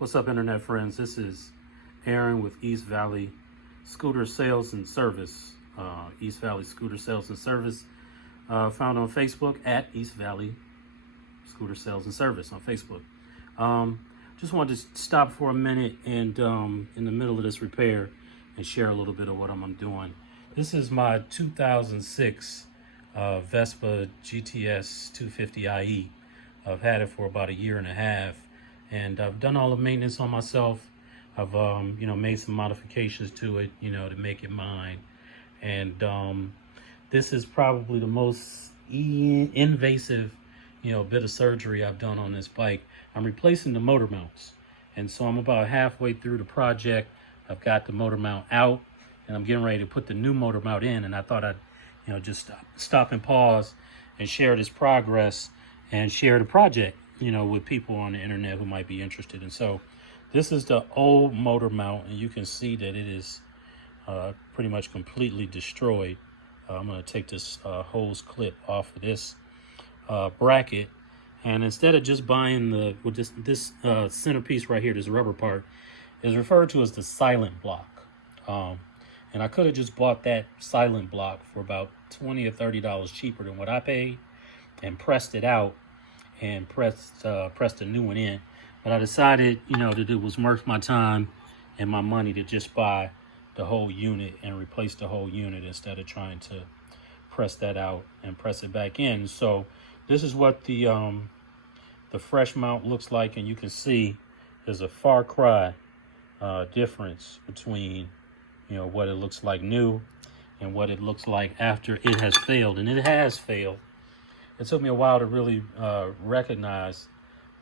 What's up, internet friends? This is Aaron with East Valley Scooter Sales and Service. East Valley Scooter Sales and Service, found on Facebook at East Valley Scooter Sales and Service on Facebook. Just wanted to stop for a minute and in the middle of this repair and share a little bit of what I'm doing. This is my 2006 Vespa GTS 250IE. I've had it for about a year and a half, and I've done all the maintenance on myself. I've made some modifications to it, to make it mine. And this is probably the most invasive, bit of surgery I've done on this bike. I'm replacing the motor mounts, and so I'm about halfway through the project. I've got the motor mount out, and I'm getting ready to put the new motor mount in. And I thought I'd, just stop and pause and share this progress and share the project, with people on the internet who might be interested. And so this is the old motor mount, and you can see that it is pretty much completely destroyed. I'm going to take this hose clip off of this bracket, and instead of just buying this centerpiece right here, this rubber part is referred to as the silent block. And I could have just bought that silent block for about $20 or $30 cheaper than what I paid, and pressed it out and pressed a new one in. But I decided, that it was worth my time and my money to just buy the whole unit and replace the whole unit instead of trying to press that out and press it back in. So this is what the fresh mount looks like, and you can see there's a far cry difference between what it looks like new and what it looks like after it has failed. And it has failed. It took me a while to really recognize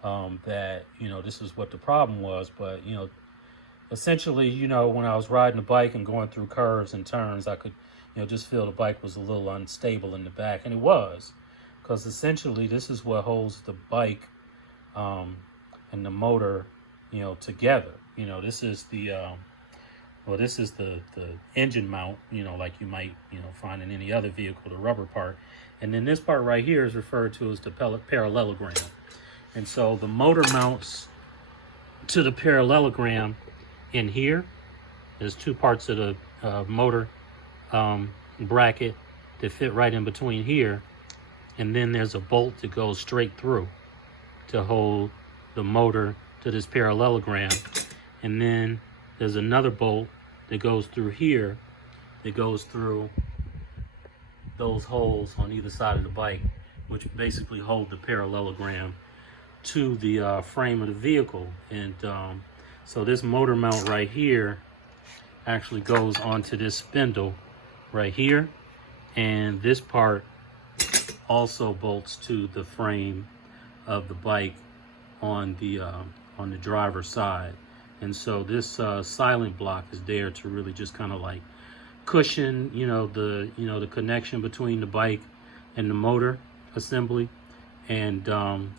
that this is what the problem was. But essentially, when I was riding the bike and going through curves and turns, I could just feel the bike was a little unstable in the back, and it was, because essentially this is what holds the bike and the motor together. This is the this is the engine mount, like you might find in any other vehicle, the rubber part. And then this part right here is referred to as the parallelogram. And so the motor mounts to the parallelogram in here. There's two parts of the motor bracket that fit right in between here. And then there's a bolt that goes straight through to hold the motor to this parallelogram. And then there's another bolt that goes through here, that goes through those holes on either side of the bike, which basically hold the parallelogram to the frame of the vehicle. And so this motor mount right here actually goes onto this spindle right here, and this part also bolts to the frame of the bike on the driver's side. And so this silent block is there to really just kind of like cushion, the connection between the bike and the motor assembly. And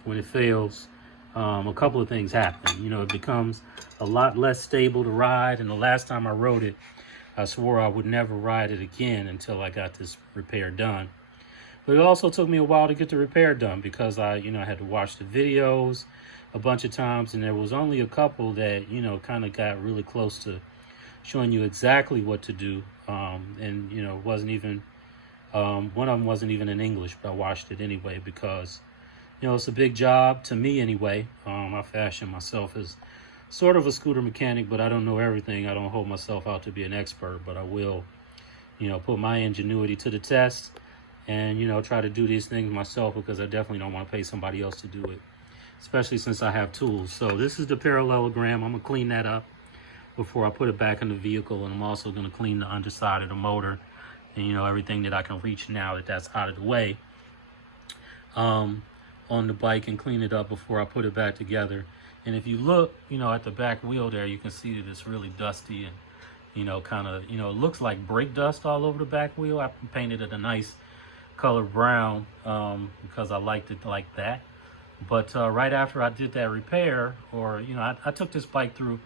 when it fails, a couple of things happen. It becomes a lot less stable to ride. And the last time I rode it, I swore I would never ride it again until I got this repair done. But it also took me a while to get the repair done, because I had to watch the videos a bunch of times, and there was only a couple that kind of got really close to showing you exactly what to do. And wasn't even one of them wasn't even in English, but I watched it anyway because it's a big job to me anyway. I fashion myself as sort of a scooter mechanic, but I don't know everything. I don't hold myself out to be an expert, but I will put my ingenuity to the test and try to do these things myself, because I definitely don't want to pay somebody else to do it, especially since I have tools. So this is the parallelogram. I'm gonna clean that up before I put it back in the vehicle, and I'm also gonna clean the underside of the motor and everything that I can reach now that that's out of the way on the bike, and clean it up before I put it back together. And if you look at the back wheel there, you can see that it's really dusty and kind of it looks like brake dust all over the back wheel. I painted it a nice color brown because I liked it like that. But right after I did that repair, or I took this bike through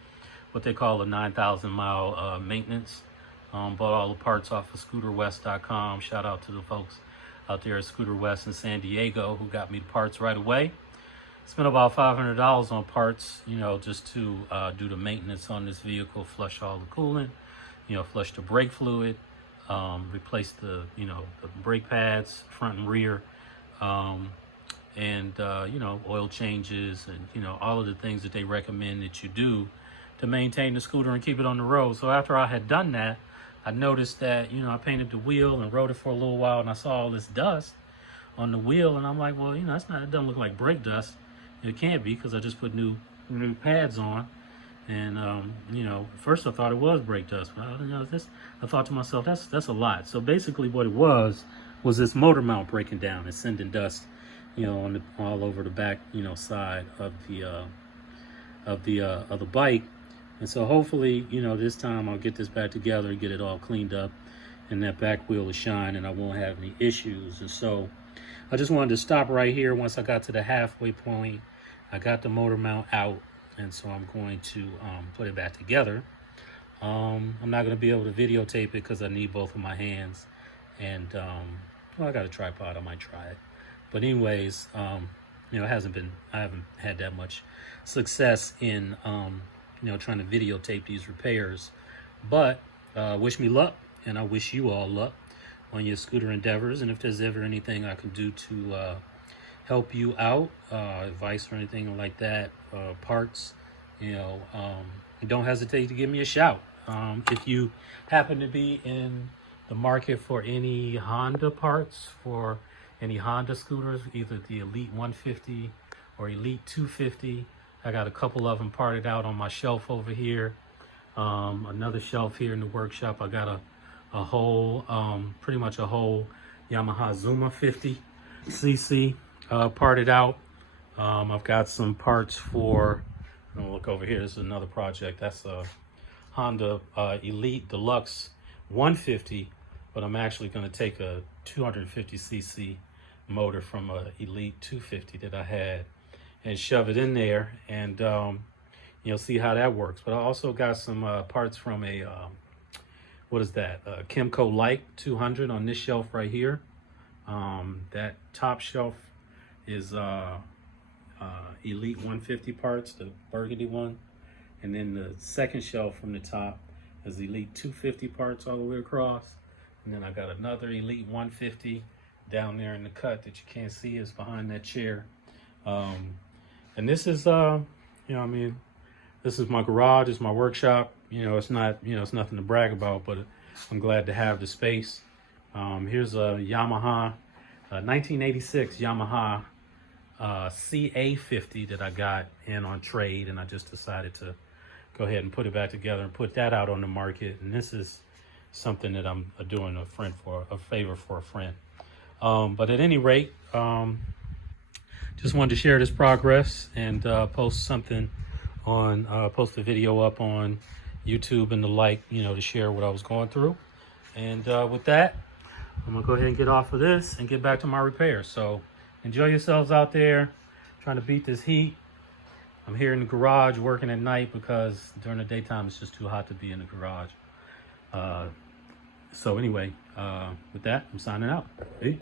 what they call a 9,000 mile maintenance. Bought all the parts off of scooterwest.com. Shout out to the folks out there at Scooter West in San Diego who got me the parts right away. spent about $500 on parts, you know, just to do the maintenance on this vehicle, flush all the coolant, you know, flush the brake fluid, replace the, you know, the brake pads, front and rear, and, you know, oil changes and, you know, all of the things that they recommend that you do to maintain the scooter and keep it on the road. So after I had done that, I noticed that, you know, I painted the wheel and rode it for a little while, and I saw all this dust on the wheel, and I'm like, well, you know, it doesn't look like brake dust. It can't be, because I just put new pads on. And you know, first I thought it was brake dust, but you know, I thought to myself, that's a lot. So basically what it was this motor mount breaking down and sending dust, you know, all over the back, you know, side of the bike. And so hopefully, you know, this time I'll get this back together, get it all cleaned up, and that back wheel will shine, and I won't have any issues. And so I just wanted to stop right here. Once I got to the halfway point, I got the motor mount out, and so I'm going to put it back together. I'm not going to be able to videotape it because I need both of my hands, and well, I got a tripod. I might try it, but anyways, you know, I haven't had that much success in you know, trying to videotape these repairs. But wish me luck, and I wish you all luck on your scooter endeavors. And if there's ever anything I can do to help you out, advice or anything like that, parts, you know, don't hesitate to give me a shout. If you happen to be in the market for any Honda parts, for any Honda scooters, either the Elite 150 or Elite 250, I got a couple of them parted out on my shelf over here. Another shelf here in the workshop. I got a whole, pretty much a whole Yamaha Zuma 50cc parted out. I've got some parts for, I'm gonna look over here, this is another project. That's a Honda Elite Deluxe 150, but I'm actually gonna take a 250cc motor from a Elite 250 that I had and shove it in there, and you'll see how that works. But I also got some parts from a, what is that? Kimco Light 200 on this shelf right here. That top shelf is Elite 150 parts, the burgundy one. And then the second shelf from the top is Elite 250 parts all the way across. And then I got another Elite 150 down there in the cut that you can't see, is behind that chair. And this is, you know, I mean, this is my garage, it's my workshop. You know, it's not, you know, it's nothing to brag about, but I'm glad to have the space. Here's a Yamaha, 1986 Yamaha CA50 that I got in on trade, and I just decided to go ahead and put it back together and put that out on the market. And this is something that I'm doing a favor for a friend. But at any rate, just wanted to share this progress and post something on, post a video up on YouTube and the like, you know, to share what I was going through. And with that, I'm gonna go ahead and get off of this and get back to my repairs. So enjoy yourselves out there, trying to beat this heat. I'm here in the garage working at night because during the daytime it's just too hot to be in the garage. So anyway, with that, I'm signing out. Peace.